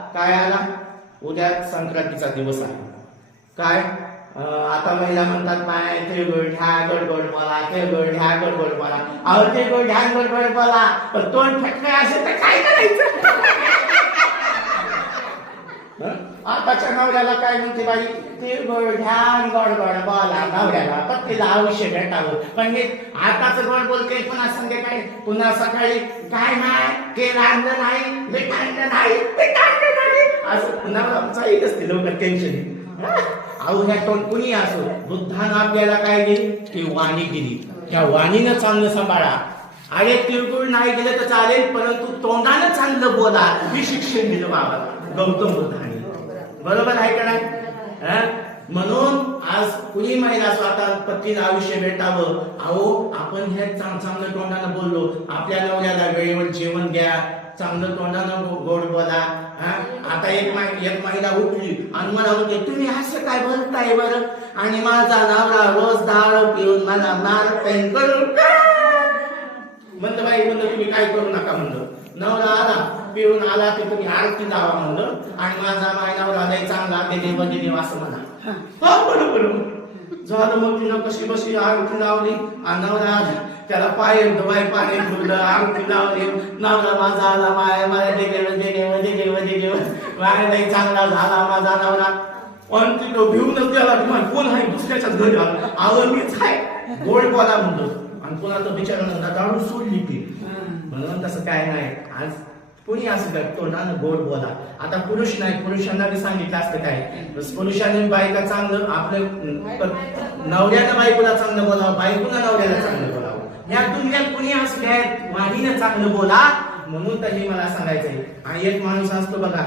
काय आला? उद्या संक्रांतीचा दिवस आहे. काय आता महिला म्हणतात माय ते ढ्या गडबड मला, ते ढ्या गडबड मला. अहो ते ढ्या गडबड मला, पण तोंड फटका असेल तर काय करायचं? आताच्या नवऱ्याला काय म्हणते बाई, ते ढ्या गडबड बोला नवऱ्याला पत्नीला आयुष्य भेटावं. पण हे आताच गोड बोलते, पुन्हा संध्याकाळी पुन्हा सकाळी काय नाही केलं आणलं नाही, भेटांडलं नाही, भेटांडलं नाही, असं नवरा एक असते लोक टेन्शन. अहो ह्या तोंड कुणी असो, बुद्धानं आपल्याला काय दिली? ती वाणी दिली. त्या वाणीनं चांगलं सांभाळा. अरे तिळगुळ नाही दिलं तर चालेल, परंतु तोंडानं चांगलं बोला, हे शिक्षण दिलं बाबा गौतम बुद्धाने. बरोबर आहे का नाही? म्हणून आज कुणी महिला स्वतः पतीला आयुष्य भेटावं. अहो आपण हे चांगलं तोंडानं बोललो, आपल्या नवऱ्याला वेळेवर जेवण द्या, चांगलं तोंडानं गोड बोला. आता एक महिला उठली आणि मला म्हणते, तुम्ही असं काय बोलताय बरं? आणि माझा नवरा रोज दारू पिऊन मला मारतोय. म्हणलं बाई, म्हणलं तुम्ही काय करू नका. म्हणलं नवरा आला पिऊन आला की तुम्ही आरती लावा म्हणलं, आणि माझा नवरा लय चांगला देव असं म्हणा. हो बरोबर झालं. मग तिनं कशी बशी आरती लावली आणि नवरा आला, त्याला पाय बाई पाणी फुललं, आरती लावली. नवरा माझा आला, माय मला देव माय लय चांगला झाला माझा नवरा. पण तिथं भिवूनच गेला, तुम्हाला कोण आहे? दुसऱ्याच्याच घरी आला. आवड मीच आहे, गोड बोला म्हणतो. आणि पुन्हा तो बिचारा दारू सोडली की. म्हणून तसं काय नाही. आज कुणी असं काय तोंडानं गोड बोला. आता पुरुष नाही, पुरुषांना बी सांगितलं असतं काय, पुरुषांनी बायका चांगलं आपलं नवऱ्यानं बायकोला चांगलं बोलावं, बायकोला नवऱ्याला चांगलं बोलावं. या दुनियात कुणी असल्या वाणीनं चांगलं बोला. म्हणून तरी मला सांगायचंय. आणि एक माणूस असतो बघा,